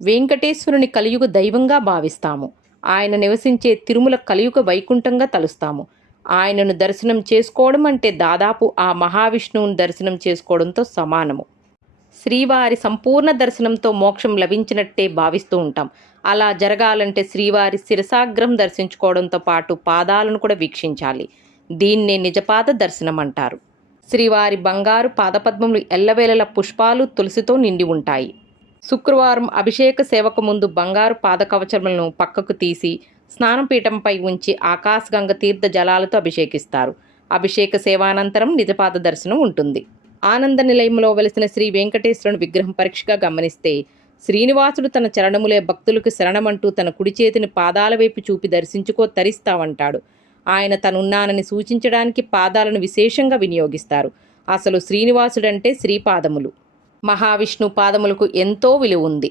వెంకటేశ్వరుని కలియుగ దైవంగా భావిస్తాము. ఆయన నివసించే తిరుమల కలియుగ వైకుంఠంగా తలుస్తాము. ఆయనను దర్శనం చేసుకోవడం అంటే దాదాపు ఆ మహావిష్ణువుని దర్శనం చేసుకోవడంతో సమానము. శ్రీవారి సంపూర్ణ దర్శనంతో మోక్షం లభించినట్టే భావిస్తూ ఉంటాం. అలా జరగాలంటే శ్రీవారి శిరసాగ్రం దర్శించుకోవడంతో పాటు పాదాలను కూడా వీక్షించాలి. దీన్నే నిజపాద దర్శనం అంటారు. శ్రీవారి బంగారు పాదపద్మములు ఎల్లవేళల పుష్పాలు తులసితో నిండి ఉంటాయి. శుక్రవారం అభిషేక సేవకు ముందు బంగారు పాదకవచములను పక్కకు తీసి స్నానపీఠంపై ఉంచి ఆకాశగంగ తీర్థ జలాలతో అభిషేకిస్తారు. అభిషేక సేవానంతరం నిజపాద దర్శనం ఉంటుంది. ఆనంద నిలయంలో వెలిసిన శ్రీ వెంకటేశ్వరుని విగ్రహం పరీక్షగా గమనిస్తే శ్రీనివాసుడు తన చరణములే భక్తులకు శరణమంటూ తన కుడి చేతిని పాదాల వైపు చూపి దర్శించుకో తరిస్తామంటాడు. ఆయన తనున్నానని సూచించడానికి పాదాలను విశేషంగా వినియోగిస్తారు. అసలు శ్రీనివాసుడంటే శ్రీపాదములు. మహావిష్ణు పాదములకు ఎంతో విలువ ఉంది.